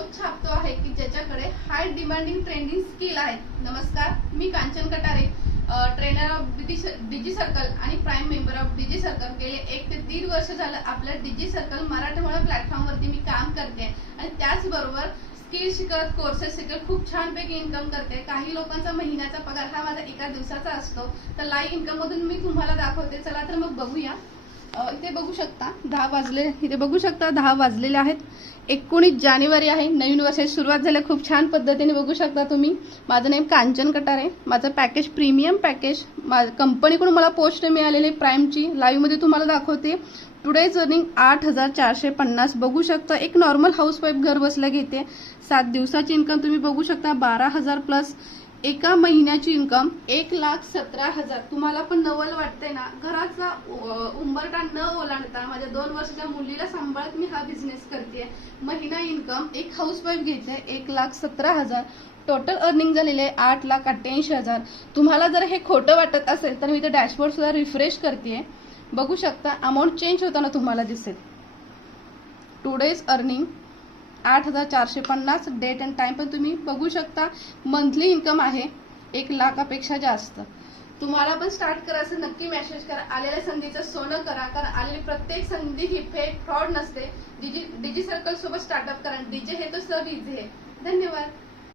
तोच छापतो आहे की ज्याच्याकडे हाय डिमांडिंग ट्रेंडिंग स्किल आहेत। नमस्कार, मी Kanchan Katare, trainer of Digi Circle आणि prime member of Digi Circle. गेले 1 ते 1.5 वर्ष झालं आपल्या डिजी सर्कल मराठमोळा प्लॅटफॉर्मवरती मी काम करते आणि त्याचबरोबर स्किल शिकत, कोर्सेस शिकत खूप छानपैकी इन्कम करते। काही लोकांचा महिन्याचा पगार हा माझा एका दिवसाचा असतो। तर लाईव्ह इन्कम मधून मी तुम्हाला दाखवते। चला तर मग बघूया। इथे बघू शकता 10 वाजले, इथे बघू शकता 10 वाजलेले आहेत। 19 जानेवारी आहे, नवीन वर्षाची सुरुवात झाली। खूप छान पद्धतीने बघू शकता तुम्ही। माझं नेम कांचन कटारे, माझं पॅकेज प्रीमियम पॅकेज, कंपनीकडून मला पोस्ट मिळालेली प्राइमची लाईव्ह मध्ये तुम्हाला दाखवते। टुडेज अर्निंग 8,450 बघू शकता। एक नॉर्मल हाऊसवाईफ घर बसल्या घेते। 7 दिवसाची इन्कम तुम्ही बघू शकता 12,000 प्लस। एका महिन्याची इन्कम 1,17,000। तुम्हाला पण नवल वाटते ना? घराचा उंबरठा न ओलांडता माझ्या 2 वर्षाच्या मुलीला सांभाळत मी हा बिझनेस करते। महिना इन्कम एक हाऊसवाईफ घेते 1,17,000। टोटल अर्निंग झालेले 8,88,000। तुम्हाला जर हे खोटं वाटत असेल तर मी इथे डॅशबोर्ड सुद्धा रिफ्रेश करते। बघू शकता अमाऊंट चेंज होताना तुम्हाला दिसेल। Today's earning 8,450, date and time पण तुम्ही बघू शकता। मंथली इन्कम आहे 1 लाखापेक्षा जास्त। तुम्हाला पण स्टार्ट करायचं, नक्की मेसेज करा। आलेल्या संधीचं सोनं करा, कारण आलेली प्रत्येक संधी ही फेक फ्रॉड नसते। डिजी सर्कल सोबत स्टार्टअप करा। डीजे हे तो सब इझी आहे। धन्यवाद।